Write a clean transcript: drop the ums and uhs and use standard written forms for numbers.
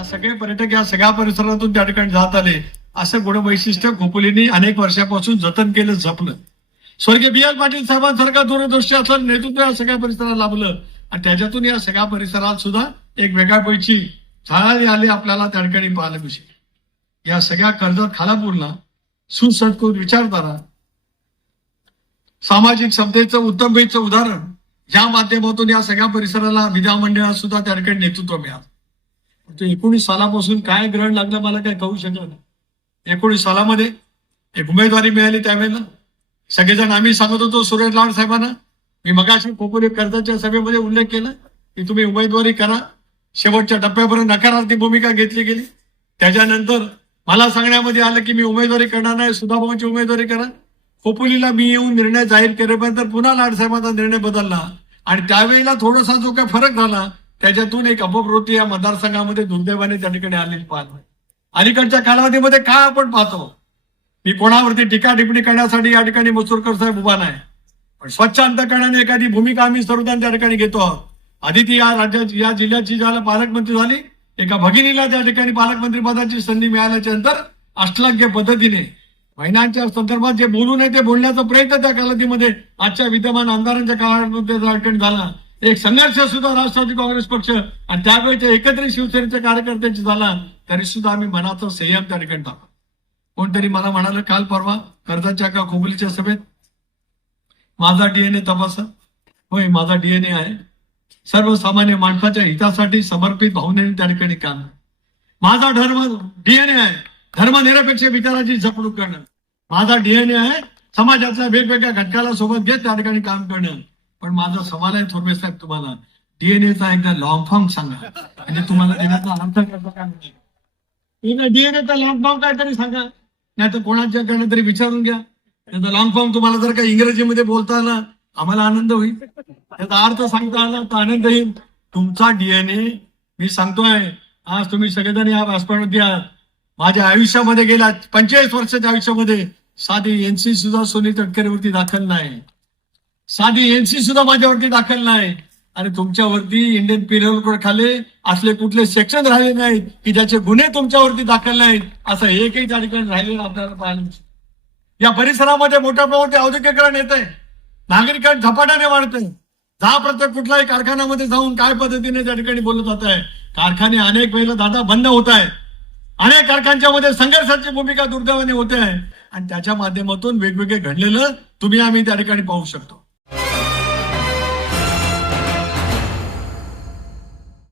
या सगळे पर्यटक या सगळ्या परिसरातून त्या ठिकाणी जात आले. असं गुणवैशिष्ट्य खोपोलीने अनेक वर्षापासून जतन केलं, जपलं. स्वर्गीय बी एल पाटील साहेबांसारखा दूरदृष्टी असलेलं नेतृत्व या सगळ्या परिसराला लाभलं आणि त्याच्यातून या सगळ्या परिसरात सुद्धा एक वेगळ्या पैकी झाडे आले आपल्याला त्या ठिकाणी पाहायला मिळते. या सगळ्या कर्जत खालापूरला सुसंस्कृत विचारधारा, सामाजिक समतेचं उत्तमतेचं उदाहरण या माध्यमातून या सगळ्या परिसराला विधानमंडळात सुद्धा त्या ठिकाणी नेतृत्व मिळालं. 19 सालापासून काय ग्रहण लागलं मला काय कळू शकलं नाही. 19 सालामध्ये एक उमेदवारी मिळाली. त्यावेळेला सगळेजण आम्ही सांगत होतो सुरेश लाड साहेबांना, मी मगाशी खोपोली कर्जतच्या सभेमध्ये उल्लेख केला की तुम्ही उमेदवारी करा. शेवटच्या टप्प्यापर्यंत नकारात्मक भूमिका घेतली गेली. त्याच्यानंतर मला सांगण्यामध्ये आलं की मी उमेदवारी करणार नाही, सुधाभाऊंची उमेदवारी करा. खोपोलीला मी येऊन निर्णय जाहीर केल्यानंतर पुन्हा लाड साहेबांचा निर्णय बदलला आणि त्यावेळेला थोडासा जो काही फरक झाला त्याच्यातून एक अपप्रवृत्ती या मतदारसंघामध्ये दुर्दैवाने त्या ठिकाणी आलेली पाहतो. अलीकडच्या कालावधीमध्ये काय आपण पाहतो, मी कोणावरती टीका टिप्पणी करण्यासाठी या ठिकाणी मसुरकर साहेब उभा नाही, पण स्वच्छ अंतकरणाने एखादी भूमिका आम्ही सर्वजण त्या ठिकाणी घेतो आहोत. आदिती या राज्याची या जिल्ह्याची ज्याला पालकमंत्री झाली, एका भगिनीला त्या ठिकाणी पालकमंत्री पदाची संधी मिळाल्याच्या नंतर अष्टलाग्य पद्धतीने महिलांच्या संदर्भात जे बोलू नये ते बोलण्याचा प्रयत्न त्या कालावधीमध्ये आजच्या विद्यमान आमदारांच्या काळामध्ये त्या ठिकाणी झाला. एक संघर्ष सुद्धा राष्ट्रवादी काँग्रेस पक्ष आणि त्यावेळेच्या एकत्रित शिवसेनेच्या कार्यकर्त्यांची झाला, तरी सुद्धा आम्ही मनाचा संयम त्या ठिकाणी टाकला. कोणतरी मला म्हणालं काल परवा कर्जतच्या का खोपोलीच्या सभेत, माझा डीएनए तपासा. होय, माझा डीएनए आहे. सर्वसामान्य माणसाच्या हितासाठी समर्पित भावनेने त्या ठिकाणी काम. माझा धर्म डीएनए आहे, धर्मनिरपेक्ष विचाराची जपणूक करणं. माझा डीएनए आहे समाजातल्या वेगवेगळ्या घटकाला सोबत घेत त्या ठिकाणी काम करणं. पण माझा सवाल आहे थोरवे साहेब, तुम्हाला डीएनएचा एकदा लॉंग फॉर्म सांगा म्हणजे तुम्हाला देण्याचा अर्थ काय. डीएनएचा लॉंग फॉर्म काय तरी सांगा, नाही तर कोणाच्याकडनं तरी विचारून घ्या. त्याचा लॉंग फॉर्म तुम्हाला जर का इंग्रजीमध्ये बोलता आला आम्हाला आनंद होईल, त्याचा अर्थ सांगता आला तर आनंद येईल. तुमचा डीएनए मी सांगतोय, आज तुम्ही सगळेजण या व्यासपीठावरती आहात. माझ्या आयुष्यामध्ये गेल्या 45 वर्षाच्या आयुष्यामध्ये साधी एनसी सुद्धा सुनील तटकरेवरती दाखल नाही, साधी एनसी सुद्धा माझ्यावरती दाखल नाही. आणि तुमच्यावरती इंडियन पिरियड कोड खाली असले कुठले सेक्शन राहिले नाहीत की ज्याचे गुन्हे तुमच्यावरती दाखल नाहीत, असं एकही त्या ठिकाणी राहिलेलं आपल्याला पाहायला मिळतं. या परिसरामध्ये मोठ्या प्रमाणात औद्योगिकरण येत आहे, नागरिकांना झपाट्याने वाढतंय. जा प्रत्येक कुठल्याही कारखान्यामध्ये जाऊन काय पद्धतीने त्या ठिकाणी बोलत जात आहे. कारखाने अनेक वेळेला दादा बंद होत आहे, अनेक कारखान्यांच्या मध्ये संघर्षाची भूमिका दुर्दैवाने होते आहे आणि त्याच्या माध्यमातून वेगवेगळे घडलेलं तुम्ही आम्ही त्या ठिकाणी पाहू शकतो.